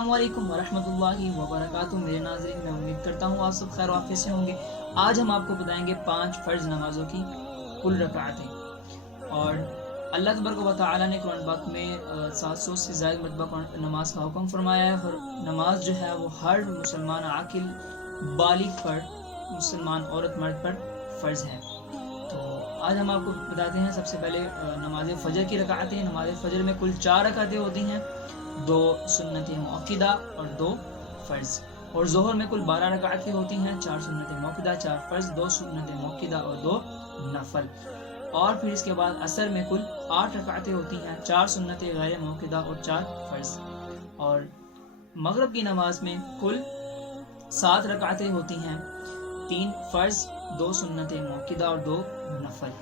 अस्सलामु अलैकुम वरहमतुल्लाहि वबरकातुहू। मेरे नाज़रीन, मैं उम्मीद करता हूँ आप सब खैर वाफियत से होंगे। आज हम आपको बताएंगे 5 फ़र्ज़ नमाज़ों की कुल रकातें। और अल्लाह तबारक व तआला ने कुरान पाक में 700 से ज़ायद मरतबा नमाज का हुक्म फरमाया है। और नमाज जो है वो हर मुसलमान आकिल बालिग पर, मुसलमान औरत मर्द पर फ़र्ज़ है। तो आज हम आपको बताते हैं सबसे पहले नमाज फ़जर की रकातें। नमाज फ़जर में कुल 4 रकातें होती हैं, 2 सुन्नत मुअक्किदा और 2 फ़र्ज़। और ज़ोहर में कुल 12 रकातें होती हैं, 4 सुन्नत मुअक्किदा, 4 फ़र्ज़, 2 सुन्नत मुअक्किदा और 2 नफल। और फिर इसके बाद असर में कुल 8 रकातें होती हैं, 4 सुन्नत गैर मुअक्किदा और 4 फ़र्ज़। और मगरिब की नमाज में कुल 7 रकातें होती हैं, 3 फ़र्ज़, 2 सुन्नत मुअक्किदा और 2 नफल।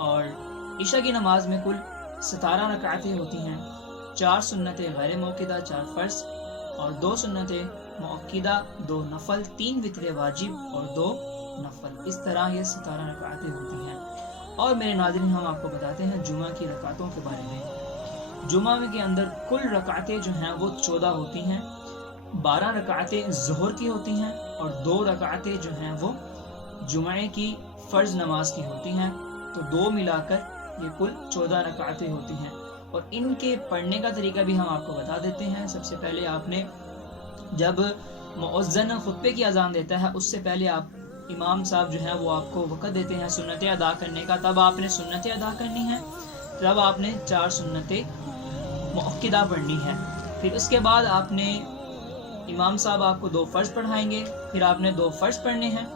और इशा की नमाज में कुल 17 रकातें होती हैं, 4 सुन्नत गैर मुअक्किदा, 4 फ़र्ज़ और 2 सुन्नत मुअक्किदा, 2 नफल, 3 वित्र वाजिब और 2 नफल। इस तरह ये 17 रकातें होती हैं। और मेरे नाज़रीन, हम आपको बताते हैं जुमा की रकातों के बारे में। जुमा के अंदर कुल रकातें जो हैं वो 14 होती हैं। 12 रकातें ज़ोहर की होती हैं और 2 रकातें जो हैं वो जुमे की फ़र्ज़ नमाज की होती हैं। तो 2 मिलाकर ये कुल 14 रकातें होती हैं। और इनके पढ़ने का तरीका भी हम आपको बता देते हैं। सबसे पहले आपने, जब मुअज़्ज़िन खुतबे की अज़ान देता है, उससे पहले आप, इमाम साहब जो है वो आपको वक़्त देते हैं सुन्नतें अदा करने का, तब आपने सुन्नतें अदा करनी है। तब आपने 4 सुन्नतें मुअक्किदा पढ़नी है। फिर उसके बाद आपने, इमाम साहब आपको 2 फ़र्ज़ पढ़ाएंगे, फिर आपने 2 फ़र्ज़ पढ़ने हैं।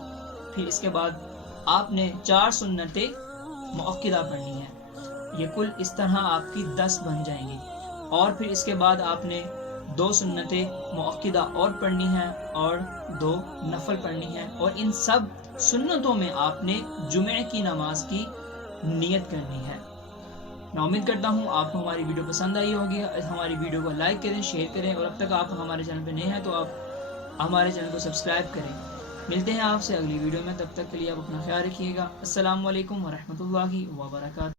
फिर इसके बाद आपने 4 सुन्नतें मुअक्किदा पढ़नी है। ये कुल इस तरह आपकी 10 बन जाएंगी। और फिर इसके बाद आपने 2 सुन्नतें मुअक्किदा और पढ़नी है और 2 नफल पढ़नी है। और इन सब सुन्नतों में आपने जुमे की नमाज की नियत करनी है। मैं उम्मीद करता हूँ आपको हमारी वीडियो पसंद आई होगी। हमारी वीडियो को लाइक करें, शेयर करें, और अब तक आप हमारे चैनल पर नए हैं तो आप हमारे चैनल को सब्सक्राइब करें। मिलते हैं आपसे अगली वीडियो में, तब तक के लिए आप अपना ख्याल रखिएगा। अस्सलामु अलैकुम वरहमतुल्लाहि वबरकातुहू।